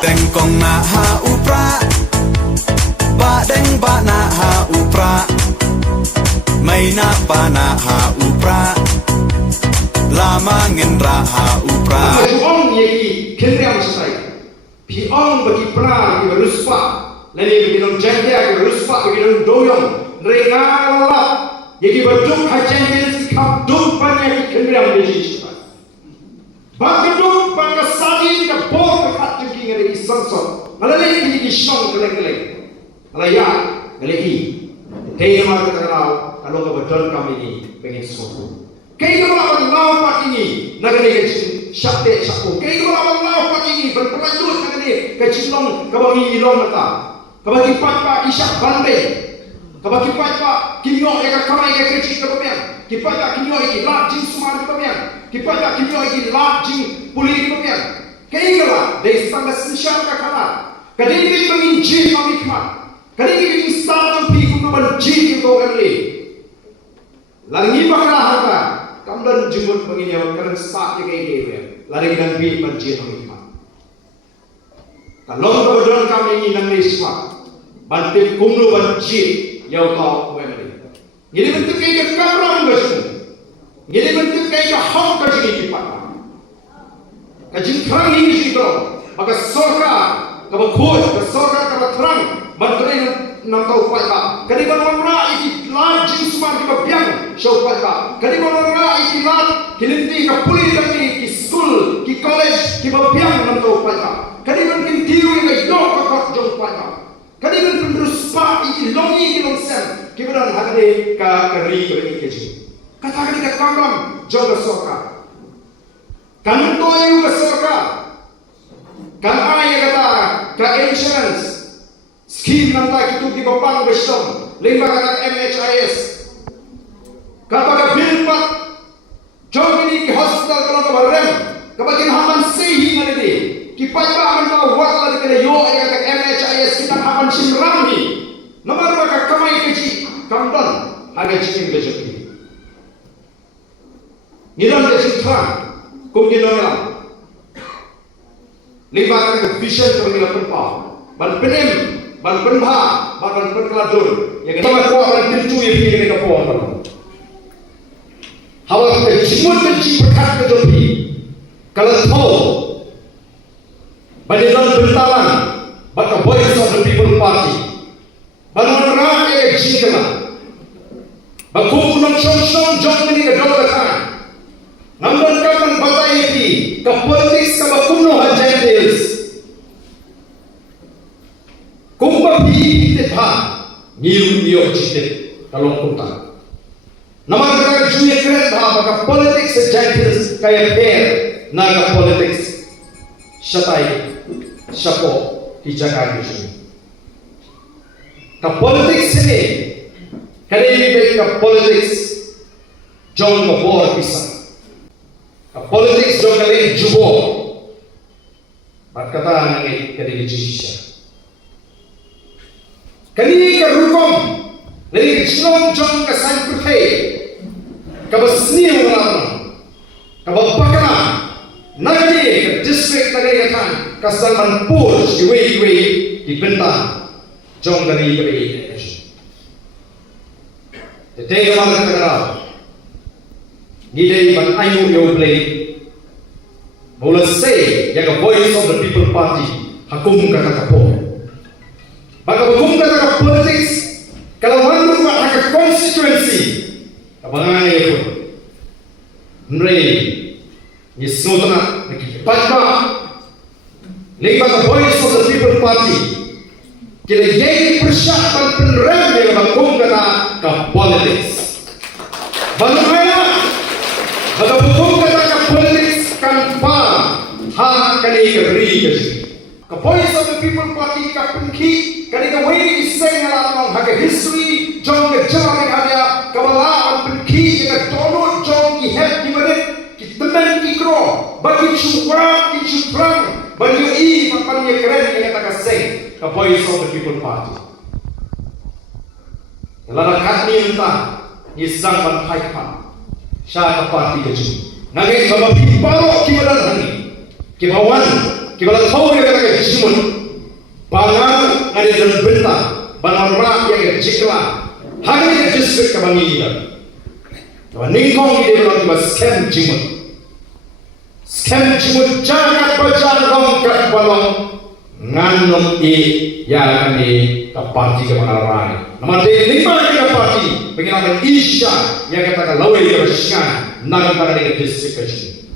teng kong na ha upra ba deng ba na ha upra may na pa na ha upra lama ngendra ha upra ong yeki Khliehriat sai pi ong bagi pra ki ruspa lani bagi non Jaintia ki ruspa bagi non doyong regala yeki berduk hajen si kap duk banyak ki Khliehriat di Bagduk bangkasani ka bor ka tuki ngari isonsot. Malali kini ki shong keleng-keleng. Malaya ngaleki. Kaya nama kita kenal kalau ka betul kami ini pengen suatu. Kaya nama Allah pak ini nagani ka syakte syakku. Kaya nama Allah pak ini berpelanjut nagani ka cilong ka bagi ilong mata. Ka bagi pak isyak bandai. Ka bagi pak kinyo ka kamai ka kecil ka pemian. Kipada kinyo ki lap jing sumar ka pemian. Kipada kinyo ki lap jing puli ka pemian. Kaya dari sangga sensyar ka kana. Kadang-kadang menginjil kami khmat. Kadang-kadang install pi ku menjil ko kali. Lagi bakal harta. Kamdan jumut menginjil karena sak ke ide. Lari dan pi menjil kami khmat. Kalau kebetulan kami ini nang riswa. Bantu kumlu menjil yau kau kami. Jadi bentuk kayak kamera bersu. Jadi bentuk kayak hak kerja kita. Kajin terang ini situ. Maka sorga, kalau kuat, sorga kalau terang, bantuan nak tahu apa. Kali kalau orang ini lagi semua kita biang, show apa. Kali kalau orang ini lagi kilinti ke puli lagi ke school, ke college, kita biang nak tahu apa. Kali mungkin tiru ini yok kakak jom apa. Kali mungkin terus pak ini longi ke longsen. Kita dah hari kari beri kerja. Kata kali kat kampung jauh sorga. Kan toyu ke sorga. Kan ayah kata ke insurance scheme nanti itu di bawah besok. Lima kata MHIS. Kata ke bill pak. Jauh ini ke hospital kalau ke barem. Kebagian haman sehi nanti. Kipai pak aman tahu waktu lagi kena yo ayah ke MHIS kita haman simram ni. Nomor berapa kamai keji. Kamdan harga cikin besok ini. Niran besok terang, kumpulan orang. Libatkan ke vision kemungkinan penpau, ban penem, ban penha, ban penkeladur. Yang kita mahu orang tentu yang pilih mereka puan orang. Hawa kita cimut benci berkat kejopi. Kalau tahu, baniran bentalan, baka voice of the people party. Banon rakyat Jingialang. Baku Nongkrem jom ini ke dalam kan. Namun kapan batai ini ke politik sama kuno Jaintia. Kumpa pi kita niru niyo cite kalong kunta. Namun kita jual keren baka politik Jaintia kaya fair naga politik syatai syapo dijaga di Ka politik sini. Kali ini ka politics jom mabor pisang. Ka politics jom kali jubo. Berkata nanti kali Jingialang. Kali ka rukom, lagi cilong jom ka sanputay. Ka basni ulang, ka babakana. Nanti ka district lagi katan ka salman pur iwe di bentang jom kali kali. Tetapi kalau kita kenal, ni dari ban ayu yang play, mula say yang voice of the people party hakum kata kapol. Baka hakum kata kapol politics, kalau mandu buat hak constituency, kabangan itu, mrei, ni semua nak patba, lepas voice of the people party. Kila jadi persyaratan penerang yang berhukum kata ke politics. Bagaimana? Kalau hukum kata ke politics tanpa hak kali keberi kasi. Ke voice of the people party ke pengki kali ke way iseng alam hak history jom ke jalan ada kebalaan pengki ke donut jom ki head di mana ki teman ki kro bagi cuba ki cuprang bagi i papannya keren yang kata kaseng. The voice of the people party. Kalau nak ni entah, ni sedang berhaipan. Syah parti kecil. Nanti kalau piparo kibaran hari, kibawan Kibala tahu dia kata jimun. Bangang ada dalam bentang. Bangang rak yang jikla. Hari ini distrik kebangi kita. Ningkong kita dalam tiba scam jimun. Scam jimun jangan berjalan kat balong nganum yang ni ke parti ke mana-mana. Nama dia lima ke parti. Pengalaman Isya yang katakan lawai dia bersyukur. Nak kata dia distrik ke sini.